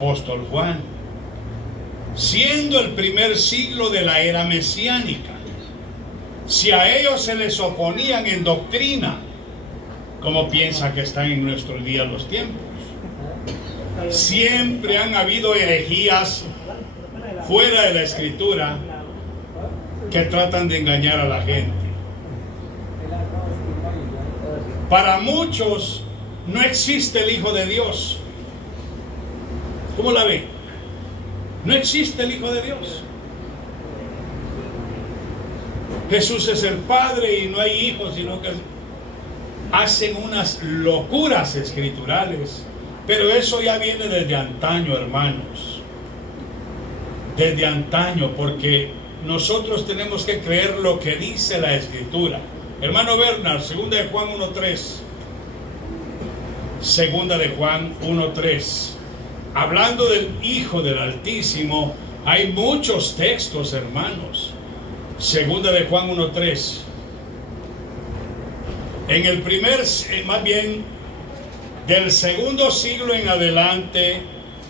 Apóstol Juan, siendo el primer siglo de la era mesiánica. Si a ellos se les oponían en doctrina, ¿cómo piensa que están en nuestros días los tiempos? Siempre han habido herejías fuera de la Escritura que tratan de engañar a la gente. Para muchos no existe el Hijo de Dios. ¿Cómo la ve? No existe el Hijo de Dios. Jesús es el Padre y no hay hijos, sino que hacen unas locuras escriturales. Pero eso ya viene desde antaño, hermanos. Desde antaño, porque nosotros tenemos que creer lo que dice la Escritura. Hermano Bernard, 2 de Juan 1:3. 2 de Juan 1:3. Hablando del Hijo del Altísimo, hay muchos textos, hermanos. 2 de Juan 1:3. En el más bien, del segundo siglo en adelante,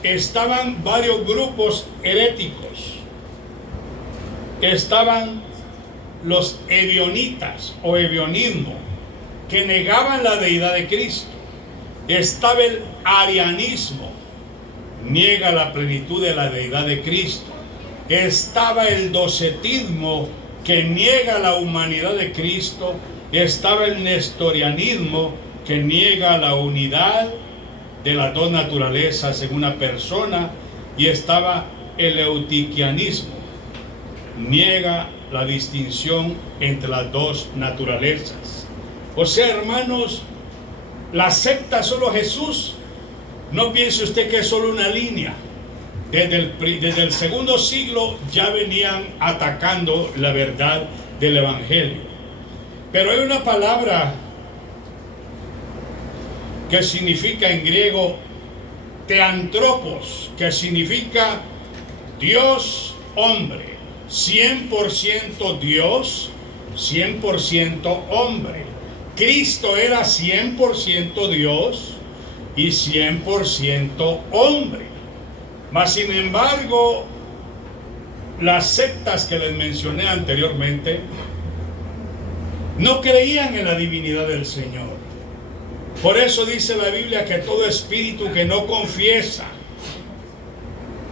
estaban varios grupos heréticos. Estaban los ebionitas o ebionismo, que negaban la deidad de Cristo. Estaba el arianismo, niega la plenitud de la deidad de Cristo. Estaba el docetismo, que niega la humanidad de Cristo. Estaba el nestorianismo, que niega la unidad de las dos naturalezas en una persona. Y estaba el eutiquianismo, niega la distinción entre las dos naturalezas. O sea, hermanos, la secta solo Jesús. No piense usted que es solo una línea. Desde el segundo siglo ya venían atacando la verdad del Evangelio. Pero hay una palabra que significa en griego teantropos, que significa Dios hombre. 100% Dios, 100% hombre. Cristo era 100% Dios y 100% hombre. Mas sin embargo, las sectas que les mencioné anteriormente no creían en la divinidad del Señor. Por eso dice la Biblia que todo espíritu que no confiesa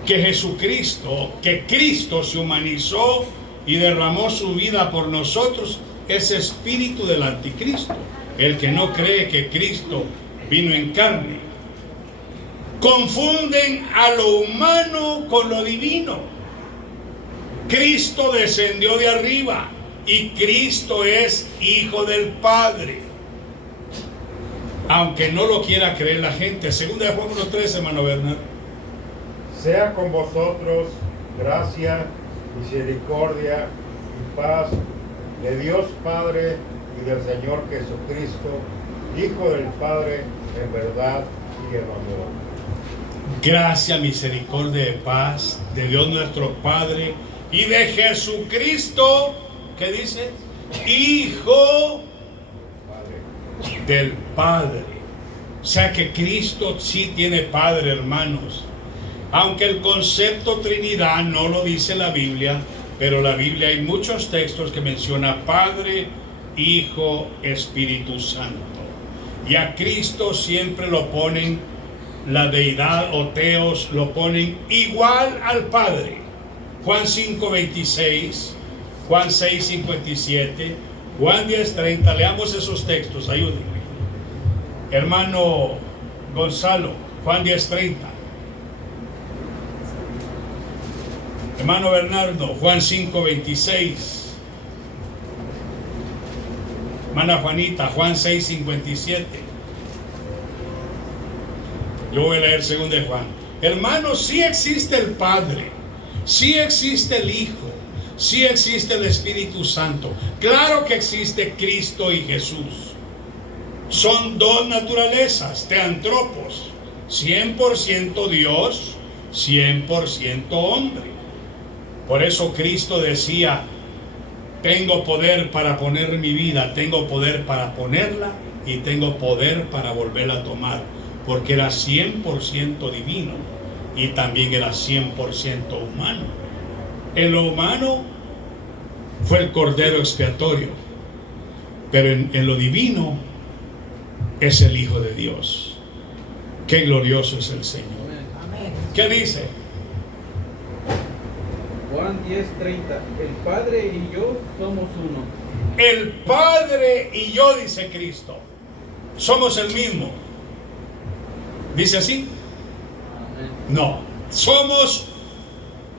que Jesucristo, que Cristo se humanizó y derramó su vida por nosotros, es espíritu del anticristo. El que no cree que Cristo vino en carne. Confunden a lo humano con lo divino. Cristo descendió de arriba y Cristo es Hijo del Padre, aunque no lo quiera creer la gente. 2 de Juan 1:3, hermano Bernard. Sea con vosotros gracia, misericordia y paz de Dios Padre y del Señor Jesucristo, Hijo del Padre en verdad y en amor. Gracia, misericordia y paz de Dios nuestro Padre y de Jesucristo, ¿qué dice? Hijo del Padre. O sea que Cristo sí tiene Padre, hermanos. Aunque el concepto Trinidad no lo dice la Biblia, pero la Biblia hay muchos textos que menciona Padre, Hijo, Espíritu Santo. Y a Cristo siempre lo ponen, la deidad o teos lo ponen igual al Padre. Juan 5:26, Juan 6:57, Juan 10:30. Leamos esos textos, ayúdenme. Hermano Gonzalo, Juan 10:30. Hermano Bernardo, Juan 5:26. Hermana Juanita, Juan 6:57. Yo voy a leer 2 de Juan. Hermanos, sí existe el Padre, sí existe el Hijo, sí existe el Espíritu Santo. Claro que existe Cristo y Jesús. Son dos naturalezas, teantropos, 100% Dios, 100% hombre. Por eso Cristo decía: tengo poder para poner mi vida, tengo poder para ponerla y tengo poder para volverla a tomar, porque era 100% divino y también era 100% humano. En lo humano fue el cordero expiatorio, pero en lo divino es el Hijo de Dios. Qué glorioso es el Señor. Amén. ¿Qué dice? Juan 10:30. El Padre y yo somos uno. El Padre y yo, dice Cristo, somos el mismo. ¿Dice así? Amén. No, somos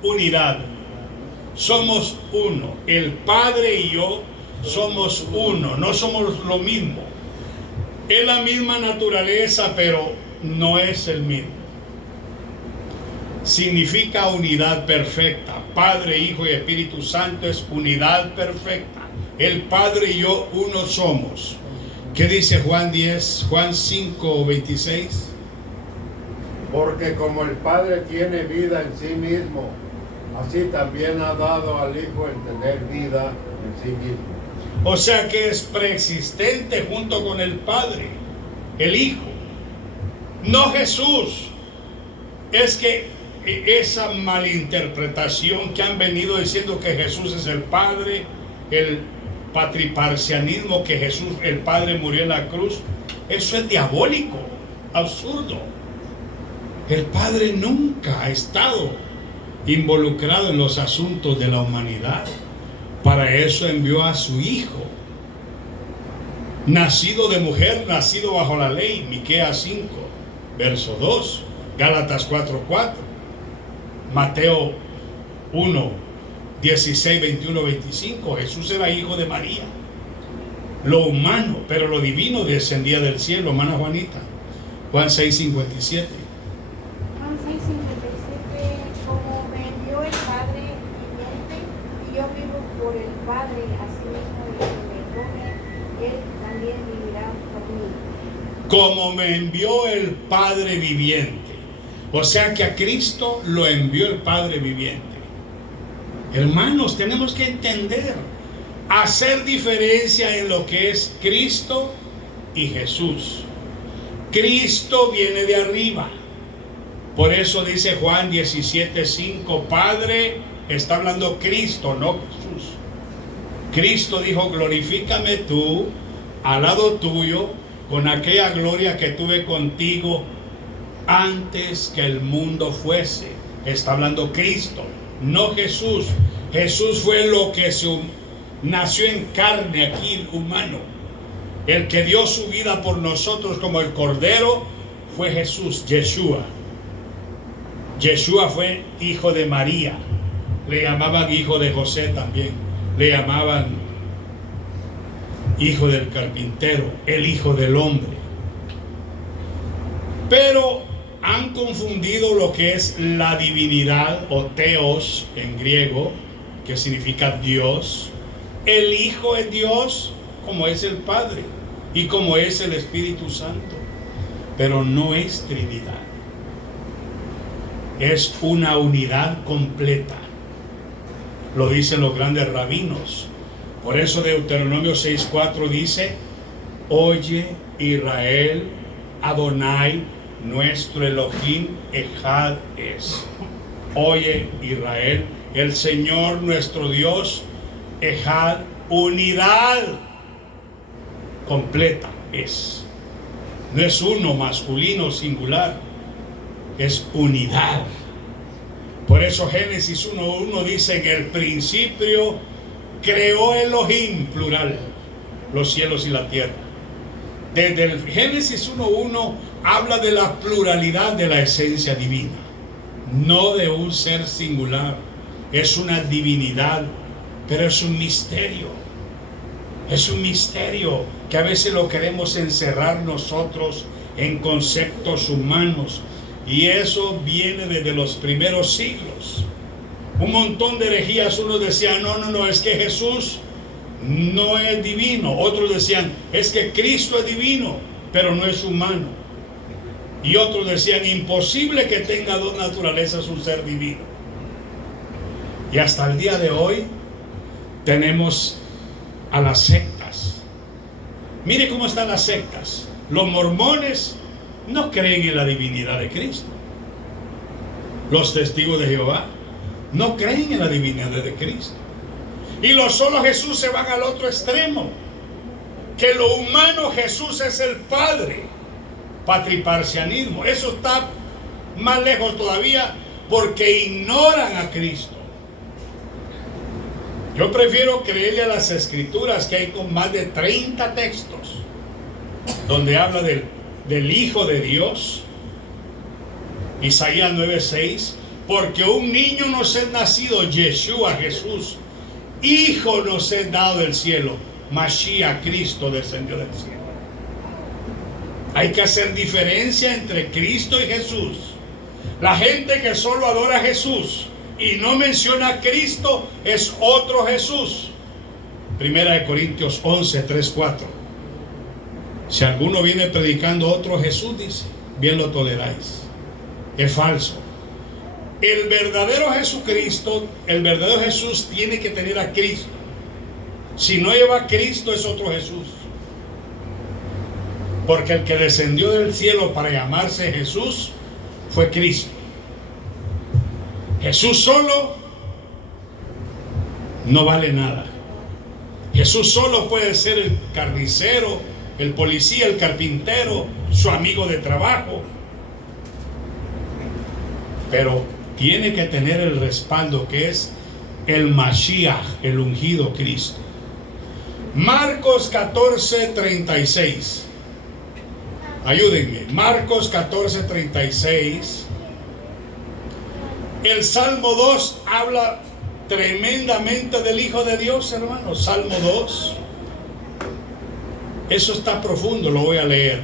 unidad. Somos uno. El Padre y yo somos uno. No somos lo mismo. Es la misma naturaleza, pero no es el mismo. Significa unidad perfecta. Padre, Hijo y Espíritu Santo es unidad perfecta. El Padre y yo uno somos. ¿Qué dice Juan 5:26? Porque como el Padre tiene vida en sí mismo, así también ha dado al Hijo el tener vida en sí mismo. O sea que es preexistente junto con el Padre, el Hijo. No Jesús. Es que esa malinterpretación que han venido diciendo que Jesús es el Padre, el patriparcianismo, que Jesús, el Padre, murió en la cruz, eso es diabólico, absurdo. El Padre nunca ha estado involucrado en los asuntos de la humanidad. Para eso envió a su Hijo, nacido de mujer, nacido bajo la ley. Miqueas 5, verso 2, Gálatas 4:4, Mateo 1, 16, 21, 25. Jesús era hijo de María. Lo humano, pero lo divino descendía del cielo. Hermana Juanita, Juan 6:57. Juan 6:57. Como me envió el Padre viviente, y yo vivo por el Padre, asimismo el que me come, él también vivirá por mí. Como me envió el Padre viviente. O sea que a Cristo lo envió el Padre viviente. Hermanos, tenemos que entender, hacer diferencia en lo que es Cristo y Jesús. Cristo viene de arriba. Por eso dice Juan 17:5, Padre, está hablando Cristo, no Jesús. Cristo dijo, glorifícame tú al lado tuyo con aquella gloria que tuve contigo antes que el mundo fuese. Está hablando Cristo, no Jesús. Jesús fue lo que nació en carne aquí, humano. El que dio su vida por nosotros como el Cordero fue Jesús, Yeshua. Yeshua fue hijo de María. Le llamaban hijo de José también. Le llamaban hijo del carpintero, el hijo del hombre. Pero han confundido lo que es la divinidad, o teos en griego, que significa Dios. El Hijo es Dios, como es el Padre y como es el Espíritu Santo, pero no es Trinidad. Es una unidad completa. Lo dicen los grandes rabinos. Por eso Deuteronomio 6:4 dice: oye Israel, Adonai nuestro Elohim Echad es. Oye Israel, el Señor nuestro Dios Echad, unidad completa es. No es uno masculino singular, es unidad. Por eso Génesis 1:1 dice: en el principio creó Elohim, plural, los cielos y la tierra. Desde el Génesis 1:1 habla de la pluralidad de la esencia divina, no de un ser singular. Es una divinidad, pero es un misterio. Es un misterio que a veces lo queremos encerrar nosotros en conceptos humanos, y eso viene desde los primeros siglos. Un montón de herejías. Unos decían: no, es que Jesús no es divino. Otros decían: es que Cristo es divino, pero no es humano. Y otros decían: imposible que tenga dos naturalezas un ser divino. Y hasta el día de hoy tenemos a las sectas. Mire cómo están las sectas. Los mormones no creen en la divinidad de Cristo. Los testigos de Jehová no creen en la divinidad de Cristo. Y los solo Jesús se van al otro extremo, que lo humano Jesús es el Padre. Patriparcianismo. Eso está más lejos todavía porque ignoran a Cristo. Yo prefiero creerle a las escrituras, que hay con más de 30 textos donde habla del Hijo de Dios. Isaías 9:6, porque un niño nos es nacido, Yeshua, Jesús, hijo nos es dado del cielo, Mashiach, Cristo descendió del cielo. Hay que hacer diferencia entre Cristo y Jesús. La gente que solo adora a Jesús y no menciona a Cristo es otro Jesús. Primera de Corintios 11, 3, 4. Si alguno viene predicando otro Jesús, dice, bien lo toleráis. Es falso. El verdadero Jesucristo, el verdadero Jesús tiene que tener a Cristo. Si no lleva a Cristo es otro Jesús. Porque el que descendió del cielo para llamarse Jesús fue Cristo. Jesús solo no vale nada. Jesús solo puede ser el carnicero, el policía, el carpintero, su amigo de trabajo. Pero tiene que tener el respaldo que es el Mashiach, el ungido Cristo. Marcos 14:36. Ayúdenme. Marcos 14:36. El Salmo 2 habla tremendamente del Hijo de Dios, hermanos. Salmo 2. Eso está profundo, lo voy a leer.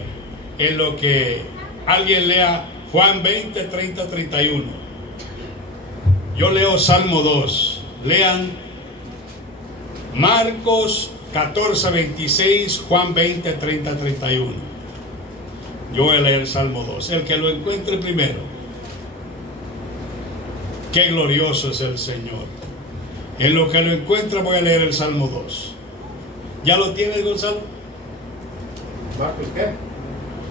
En lo que alguien lea Juan 20, 30, 31. Yo leo Salmo 2. Lean Marcos 14, 26, Juan 20, 30, 31. Yo voy a leer Salmo 2. El que lo encuentre primero. Qué glorioso es el Señor. En lo que lo encuentra voy a leer el Salmo 2. ¿Ya lo tienes, Gonzalo? ¿Marcos qué?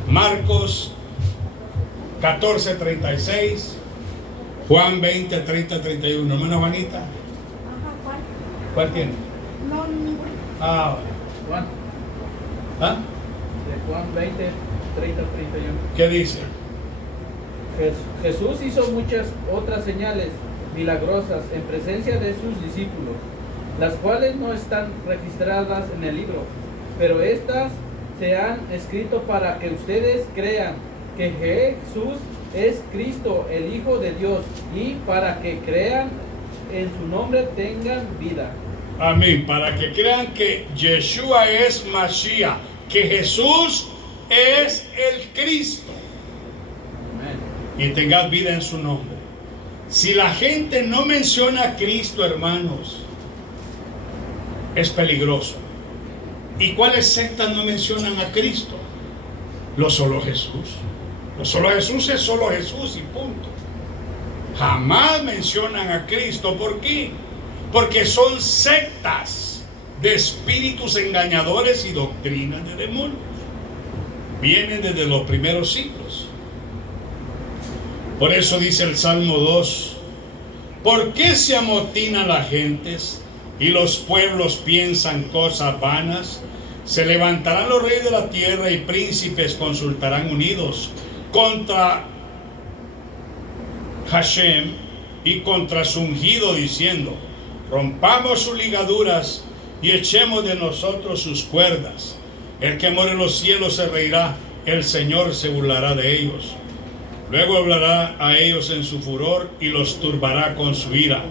Marcos 14, 36, Juan 20, 30, 31. Hermana Juanita, Ajá, ¿cuál? ¿cuál tiene? No, ninguna. Ah, Juan, ¿ah? de Juan 20, 30, 31. ¿Qué dice? Jesús hizo muchas otras señales milagrosas en presencia de sus discípulos, las cuales no están registradas en el libro, pero estas se han escrito para que ustedes crean que Jesús es Cristo, el Hijo de Dios, y para que crean en su nombre tengan vida. Amén. Para que crean que Yeshua es Mashiach, que Jesús es el Cristo. Amén. Y tengas vida en su nombre. Si la gente no menciona a Cristo, hermanos, es peligroso. ¿Y cuáles sectas no mencionan a Cristo? Lo solo Jesús. Lo solo Jesús es solo Jesús y punto. Jamás mencionan a Cristo. ¿Por qué? Porque son sectas de espíritus engañadores y doctrinas de demonios. Vienen desde los primeros siglos. Por eso dice el Salmo 2: ¿por qué se amotinan las gentes y los pueblos piensan cosas vanas? Se levantarán los reyes de la tierra y príncipes consultarán unidos contra Hashem y contra su ungido, diciendo: rompamos sus ligaduras y echemos de nosotros sus cuerdas. El que mora en los cielos se reirá, el Señor se burlará de ellos. Luego hablará a ellos en su furor y los turbará con su ira.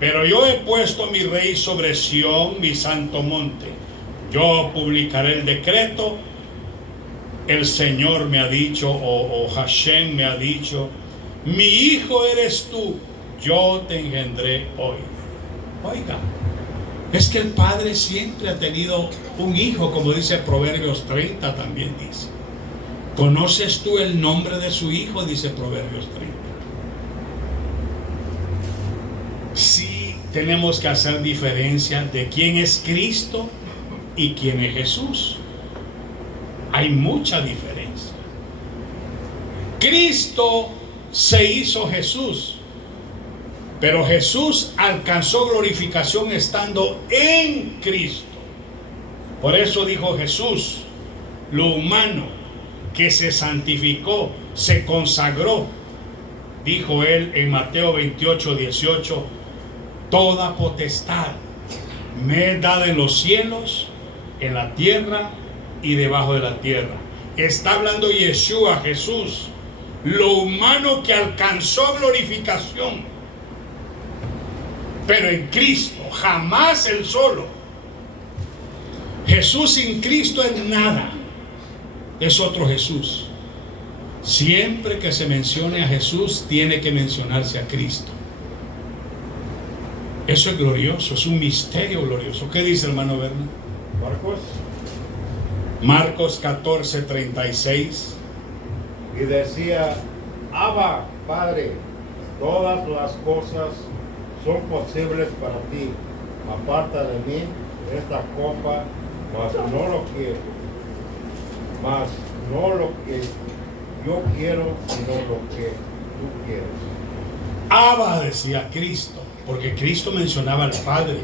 Pero yo he puesto mi rey sobre Sión, mi santo monte. Yo publicaré el decreto. El Señor me ha dicho, o Hashem me ha dicho: mi hijo eres tú, yo te engendré hoy. Oiga, es que el Padre siempre ha tenido un hijo, como dice Proverbios 30, también dice. ¿Conoces tú el nombre de su hijo? Dice Proverbios 30. Sí, tenemos que hacer diferencia de quién es Cristo y quién es Jesús. Hay mucha diferencia. Cristo se hizo Jesús. Pero Jesús alcanzó glorificación estando en Cristo. Por eso dijo Jesús, lo humano que se santificó, se consagró, dijo él en Mateo 28, 18, toda potestad me es dada en los cielos, en la tierra y debajo de la tierra. Está hablando Yeshua, Jesús, lo humano que alcanzó glorificación, pero en Cristo, jamás él solo. Jesús sin Cristo es nada, es otro Jesús. Siempre que se mencione a Jesús, tiene que mencionarse a Cristo. Eso es glorioso, es un misterio glorioso. ¿Qué dice hermano Berna? Marcos 14, 36. Y decía, Abba, Padre, todas las cosas son posibles para ti. Aparta de mí esta copa, mas no lo que yo quiero, sino lo que tú quieres. Abba, decía Cristo, porque Cristo mencionaba al Padre.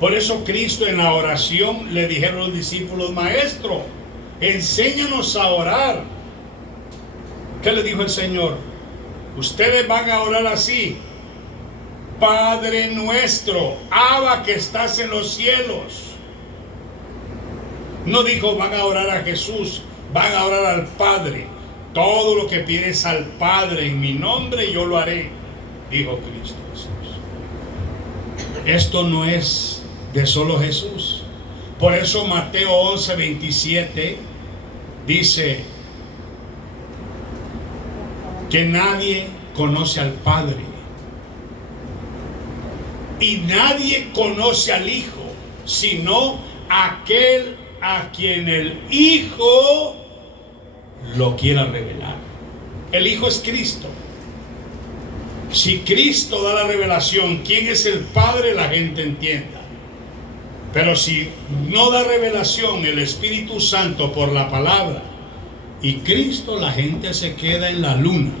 Por eso Cristo en la oración le dijeron a los discípulos, Maestro, enséñanos a orar. ¿Qué le dijo el Señor? Ustedes van a orar así: Padre nuestro, Abba que estás en los cielos. No dijo van a orar a Jesús, van a orar al Padre. Todo lo que pides al Padre en mi nombre, yo lo haré, dijo Cristo Jesús. Esto no es de solo Jesús. Por eso Mateo 11, 27 dice que nadie conoce al Padre y nadie conoce al Hijo, sino aquel a quien el Hijo lo quiera revelar. El Hijo es Cristo. Si Cristo da la revelación, ¿quién es el Padre? La gente entienda. Pero si no da revelación el Espíritu Santo por la palabra y Cristo, la gente se queda en la luna.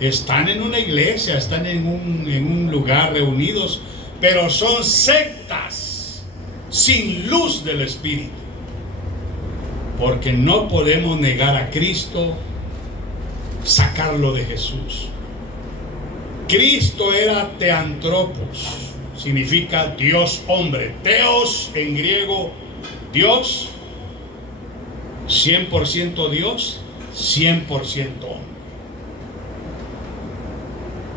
Están en una iglesia, están en un lugar reunidos, pero son sectas sin luz del Espíritu. Porque no podemos negar a Cristo, sacarlo de Jesús. Cristo era teantropos, significa Dios hombre. Theos en griego, Dios, 100% Dios, 100% hombre.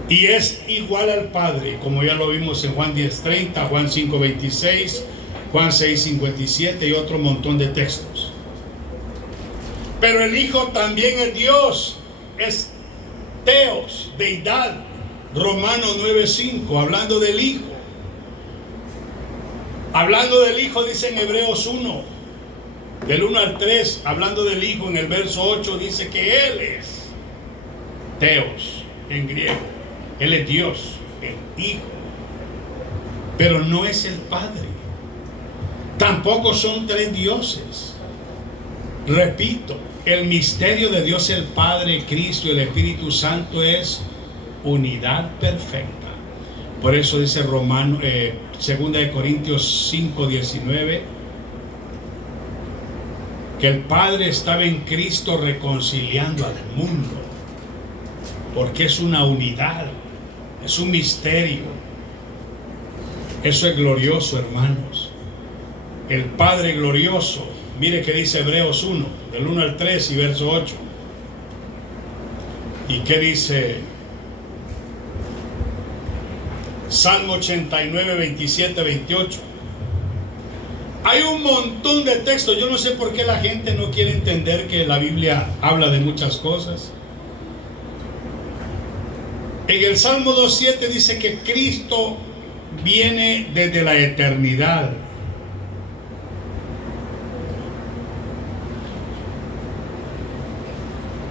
Y es igual al Padre, como ya lo vimos en Juan 10:30, Juan 5:26, Juan 6:57 y otro montón de textos. Pero el Hijo también es Dios, es Theos, deidad. Romanos 9:5, hablando del Hijo. Hablando del Hijo, dice en Hebreos 1, del 1 al 3, hablando del Hijo en el verso 8, dice que Él es Theos en griego. Él es Dios, el Hijo. Pero no es el Padre. Tampoco son tres dioses. Repito, el misterio de Dios el Padre, Cristo y el Espíritu Santo es unidad perfecta. Por eso dice Romano, 2 de Corintios 5:19, que el Padre estaba en Cristo reconciliando al mundo, porque es una unidad, es un misterio. Eso es glorioso, hermanos. El Padre glorioso. Mire que dice Hebreos 1, del 1 al 3 y verso 8. ¿Y qué dice Salmo 89, 27, 28? Hay un montón de textos. Yo no sé por qué la gente no quiere entender que la Biblia habla de muchas cosas. En el Salmo 2:7 dice que Cristo viene desde la eternidad.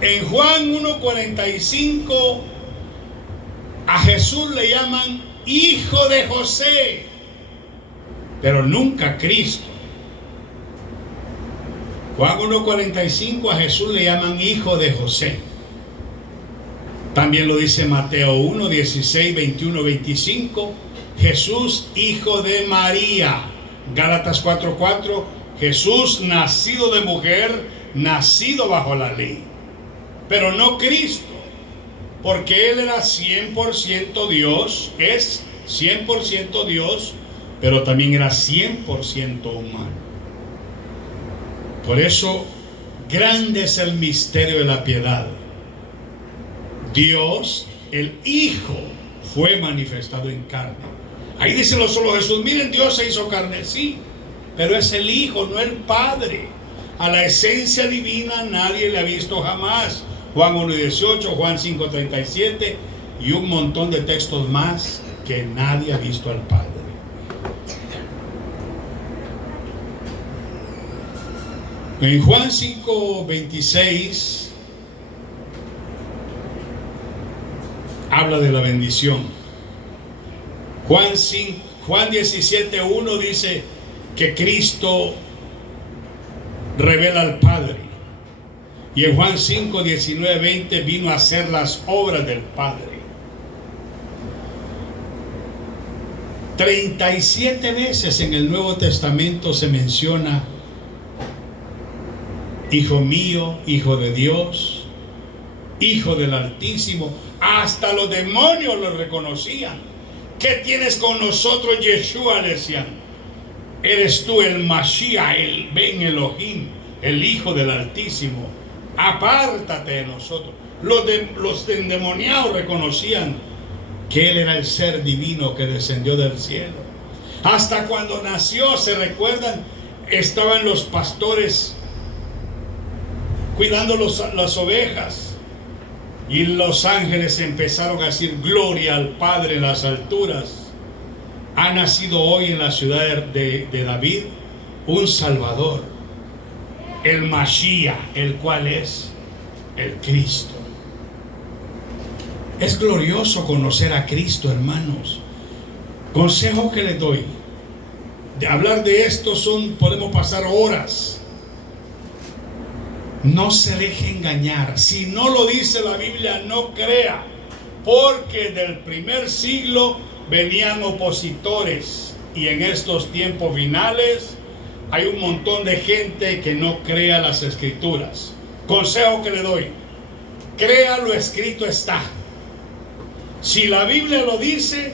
En Juan 1:45 a Jesús le llaman Hijo de José, pero nunca Cristo. Juan 1:45 a Jesús le llaman Hijo de José. También lo dice Mateo 1, 16, 21, 25. Jesús, hijo de María. Gálatas 4, 4. Jesús, nacido de mujer, nacido bajo la ley. Pero no Cristo, porque Él era 100% Dios, es 100% Dios, pero también era 100% humano. Por eso, grande es el misterio de la piedad. Dios, el Hijo, fue manifestado en carne. Ahí dice no solo Jesús, miren, Dios se hizo carne, sí, pero es el Hijo, no el Padre. A la esencia divina nadie le ha visto jamás. Juan 1:18, Juan 5:37 y un montón de textos más que nadie ha visto al Padre. En Juan 5:26 habla de la bendición. Juan 17:1 dice que Cristo revela al Padre. Y en Juan 5, 19, 20 vino a hacer las obras del Padre. 37 veces en el Nuevo Testamento se menciona Hijo mío, Hijo de Dios, Hijo del Altísimo. Hasta los demonios lo reconocían. ¿Qué tienes con nosotros, Yeshua? Le decían. Eres tú el Mashiach, el Ben Elohim, el Hijo del Altísimo. Apártate de nosotros. Los endemoniados reconocían que Él era el ser divino que descendió del cielo. Hasta cuando nació, se recuerdan, estaban los pastores cuidando las ovejas y los ángeles empezaron a decir gloria al Padre en las alturas. Ha nacido hoy en la ciudad de David un Salvador, el Mashiach, el cual es el Cristo. Es glorioso conocer a Cristo, hermanos. Consejo que les doy, de hablar de esto podemos pasar horas. No se deje engañar. Si no lo dice la Biblia, no crea, porque del primer siglo venían opositores y en estos tiempos finales hay un montón de gente que no crea las escrituras. Consejo que le doy: crea lo escrito está. Si la Biblia lo dice,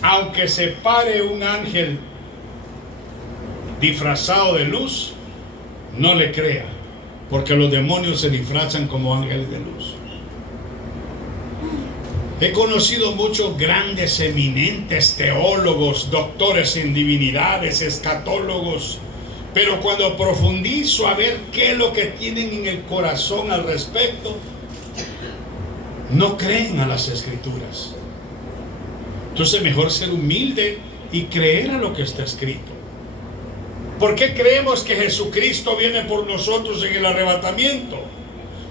aunque se pare un ángel disfrazado de luz, no le crea, porque los demonios se disfrazan como ángeles de luz. He conocido muchos grandes, eminentes teólogos, doctores en divinidades, escatólogos, pero cuando profundizo a ver qué es lo que tienen en el corazón al respecto, no creen a las escrituras. Entonces mejor ser humilde y creer a lo que está escrito. ¿Por qué creemos que Jesucristo viene por nosotros en el arrebatamiento?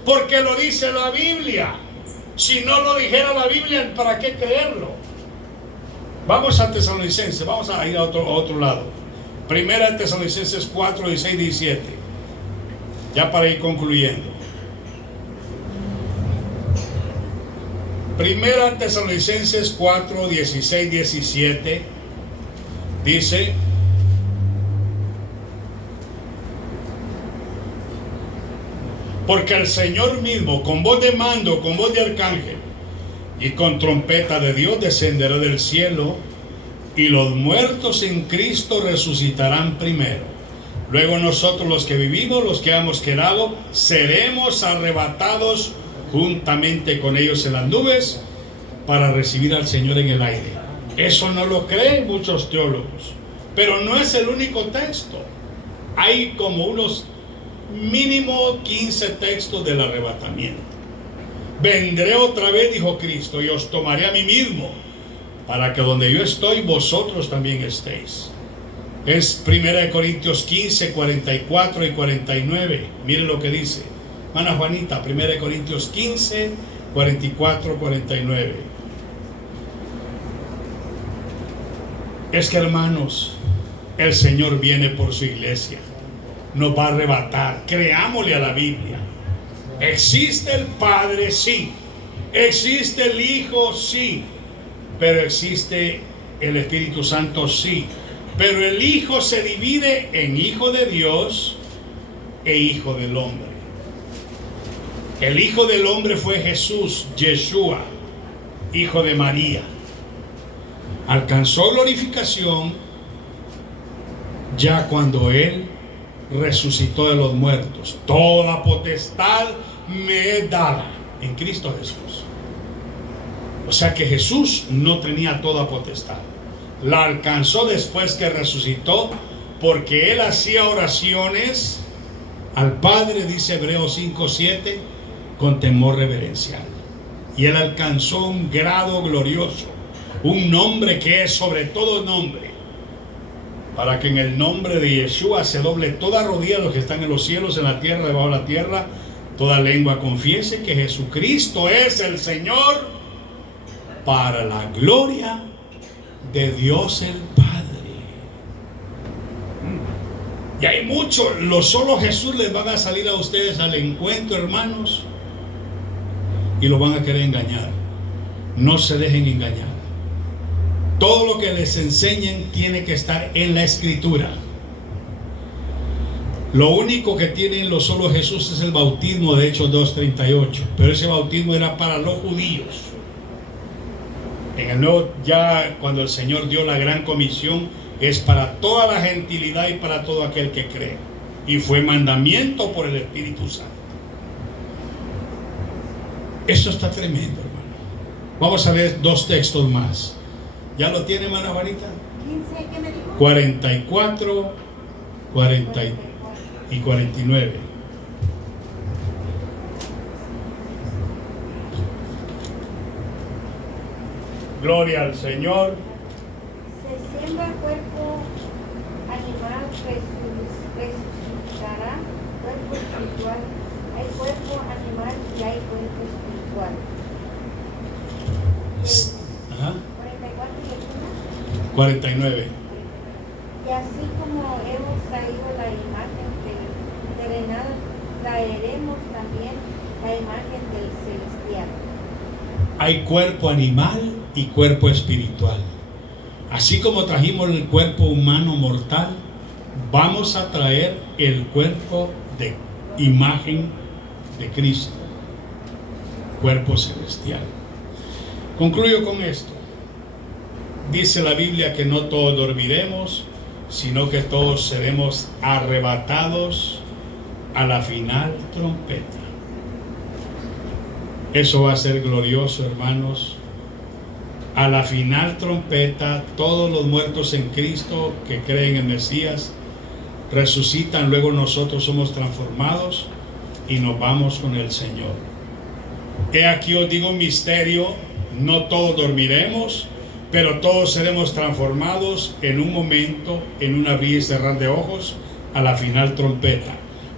Porque lo dice la Biblia. Si no lo dijera la Biblia, ¿para qué creerlo? Vamos a Tesalonicenses, vamos a ir a otro lado. Primera Tesalonicenses 4, 16, 17. Ya para ir concluyendo. Primera Tesalonicenses 4, 16, 17. Dice: porque el Señor mismo, con voz de mando, con voz de arcángel y con trompeta de Dios, descenderá del cielo, y los muertos en Cristo resucitarán primero. Luego nosotros, los que vivimos, los que hemos quedado, seremos arrebatados juntamente con ellos en las nubes para recibir al Señor en el aire. Eso no lo creen muchos teólogos, pero no es el único texto. Hay como unos mínimo 15 textos del arrebatamiento. Vendré otra vez, dijo Cristo, y os tomaré a mí mismo, para que donde yo estoy, vosotros también estéis. Es 1 Corintios 15, 44 y 49. Miren lo que dice hermana Juanita, 1 Corintios 15, 44, 49. Es que, hermanos, el Señor viene por su iglesia. Nos va a arrebatar. Creámosle a la Biblia. ¿Existe el Padre? Sí. Existe el Hijo, sí, pero existe el Espíritu Santo, sí. Pero el Hijo se divide en Hijo de Dios e Hijo del Hombre. El Hijo del Hombre fue Jesús, Yeshua, Hijo de María. Alcanzó glorificación ya cuando Él resucitó de los muertos. Toda potestad me es dada en Cristo Jesús. O sea que Jesús no tenía toda potestad. La alcanzó después que resucitó, porque Él hacía oraciones al Padre, dice Hebreos 5:7, con temor reverencial. Y Él alcanzó un grado glorioso, un nombre que es sobre todo nombre, para que en el nombre de Yeshua se doble toda rodilla de los que están en los cielos, en la tierra, debajo de la tierra, toda lengua confiese que Jesucristo es el Señor, para la gloria de Dios el Padre. Y hay mucho, solo Jesús les van a salir a ustedes al encuentro, hermanos, y lo van a querer engañar. No se dejen engañar. Todo lo que les enseñen tiene que estar en la Escritura. Lo único que tienen los solo Jesús es el bautismo de Hechos 2:38, pero ese bautismo era para los judíos. En el nuevo, ya cuando el Señor dio la gran comisión, es para toda la gentilidad y para todo aquel que cree, y fue mandamiento por el Espíritu Santo. Esto está tremendo, hermano. Vamos a leer 2 textos más. ¿Ya lo tiene, hermana Juanita? 15, ¿qué me dijo? 44, 40 y 49. Gloria al Señor. Se siembra cuerpo animal, resucitará cuerpo espiritual. Hay cuerpo animal y hay cuerpo espiritual. Ajá. 44 y 49. Y así como hemos traído la imagen terrenal, traeremos también la imagen del celestial. Hay cuerpo animal y cuerpo espiritual. Así como trajimos el cuerpo humano mortal, vamos a traer el cuerpo de imagen de Cristo, cuerpo celestial. Concluyo con esto. Dice la Biblia que no todos dormiremos, sino que todos seremos arrebatados a la final trompeta. Eso va a ser glorioso, hermanos. A la final trompeta, todos los muertos en Cristo que creen en Mesías resucitan, luego nosotros somos transformados y nos vamos con el Señor. He aquí os digo un misterio: no todos dormiremos, pero todos seremos transformados en un momento, en un abrir y cerrar de ojos, a la final trompeta.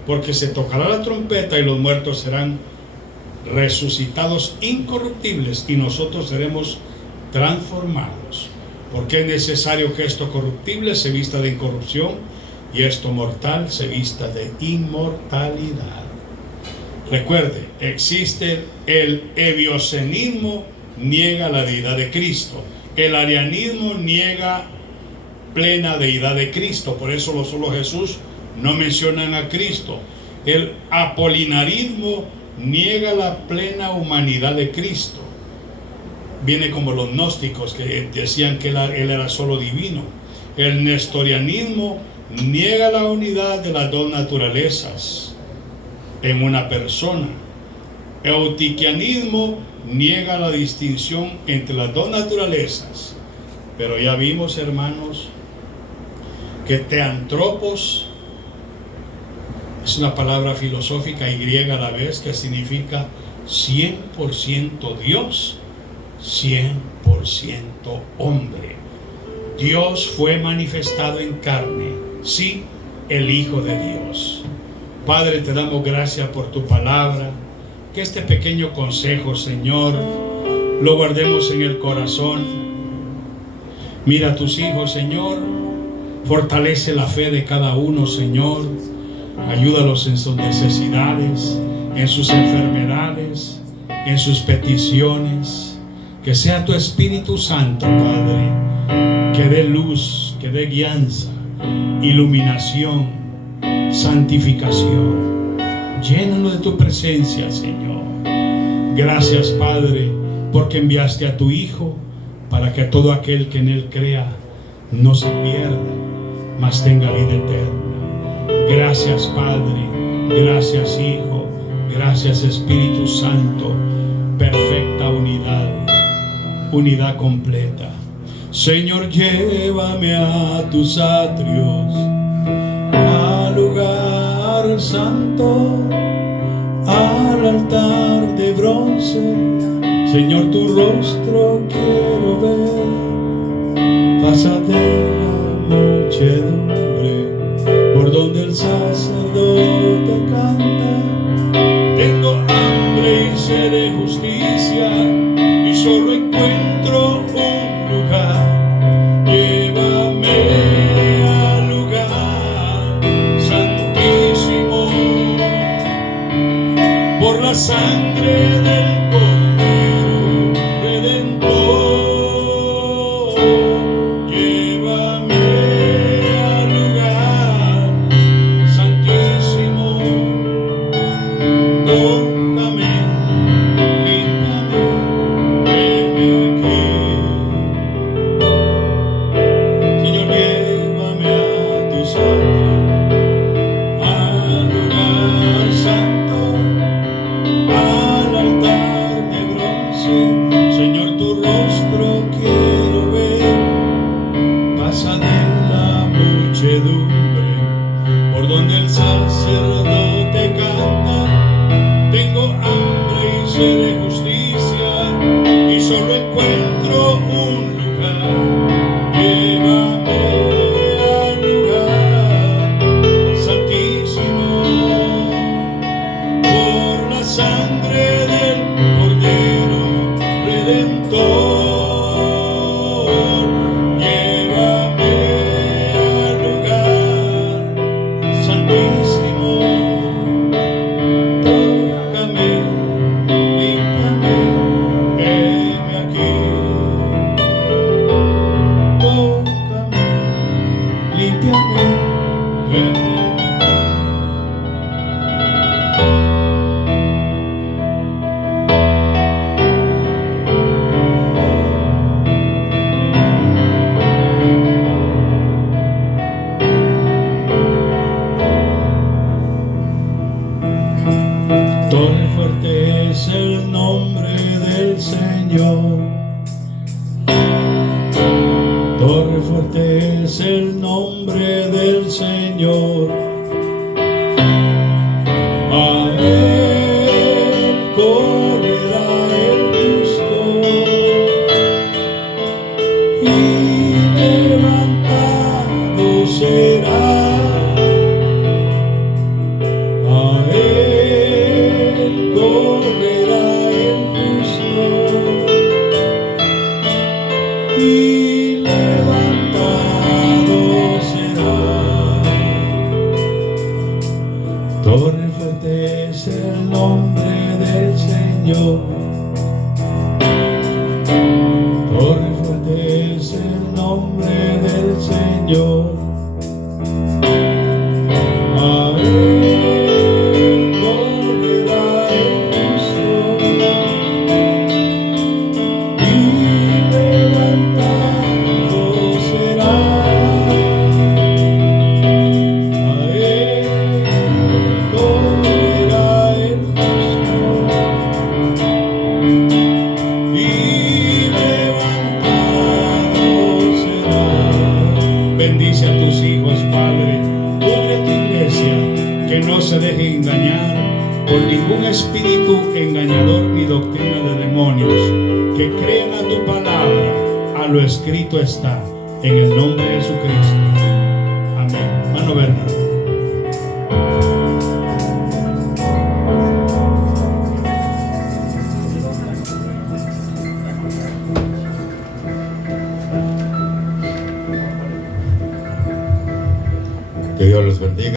Porque se tocará la trompeta y los muertos serán resucitados incorruptibles y nosotros seremos transformados. Porque es necesario que esto corruptible se vista de incorrupción y esto mortal se vista de inmortalidad. Recuerde, existe el ebiocenismo, niega la deidad de Cristo. El arianismo niega plena deidad de Cristo, por eso los solo Jesús no mencionan a Cristo. El apolinarismo niega la plena humanidad de Cristo. Viene como los gnósticos que decían que él era solo divino. El nestorianismo niega la unidad de las dos naturalezas en una persona. El eutiquianismo niega la distinción entre las dos naturalezas. Pero ya vimos, hermanos, que teantropos es una palabra filosófica y griega a la vez que significa 100% Dios, 100% hombre. Dios fue manifestado en carne, sí, el Hijo de Dios. Padre, te damos gracias por tu palabra. Que este pequeño consejo, Señor, lo guardemos en el corazón. Mira a tus hijos, Señor. Fortalece la fe de cada uno, Señor. Ayúdalos en sus necesidades, en sus enfermedades. en sus peticiones. Que sea tu Espíritu Santo, Padre, que dé luz, que dé guianza, iluminación, santificación. Llénalo de tu presencia, Señor. Gracias, Padre, porque enviaste a tu Hijo para que todo aquel que en Él crea no se pierda, mas tenga vida eterna. Gracias, Padre. Gracias, Hijo. Gracias, Espíritu Santo. Perfecta unidad. Unidad completa. Señor, llévame a tus atrios, al lugar santo, al altar de bronce. Señor, tu rostro quiero ver. Pásate la muchedumbre por donde el sacerdote canta. Tengo hambre y sed de justicia, y solo encuentro un lugar. Llévame al lugar santísimo por la sangre del Cordero Redentor. Llévame al lugar santísimo. Tócame, límpiame, heme aquí. Señor, llévame a tus atrios, al lugar santo, al altar de bronce. Señor, tu rostro quiero ver. Pasa de la muchedumbre por donde el sacerdote canta. Tengo hambre y sed de justicia, y solo encuentro un lugar. Llévame al lugar santísimo por la sangre del Cordero Redentor. Llévame al lugar santísimo. Tócame, límpiame, heme aquí. Tócame, límpiame, heme aquí. Torre fuerte es el nombre del Señor. Torre fuerte es el nombre del Señor. A él correrá el justo y levantado será. A él correrá el justo y levantado será. Torre fuerte es el nombre del Señor. Torre fuerte es el nombre del Señor. A él correrá el justo y levantado será. A él correrá el justo y levantado será. Bendice a tus hijos, Padre. Cubre tu iglesia, que no se deje engañar por ningún espíritu engañador ni doctrina de demonios, que crean a tu palabra, a lo escrito está, en el nombre de Jesucristo. Amén. Hermano Bernardo.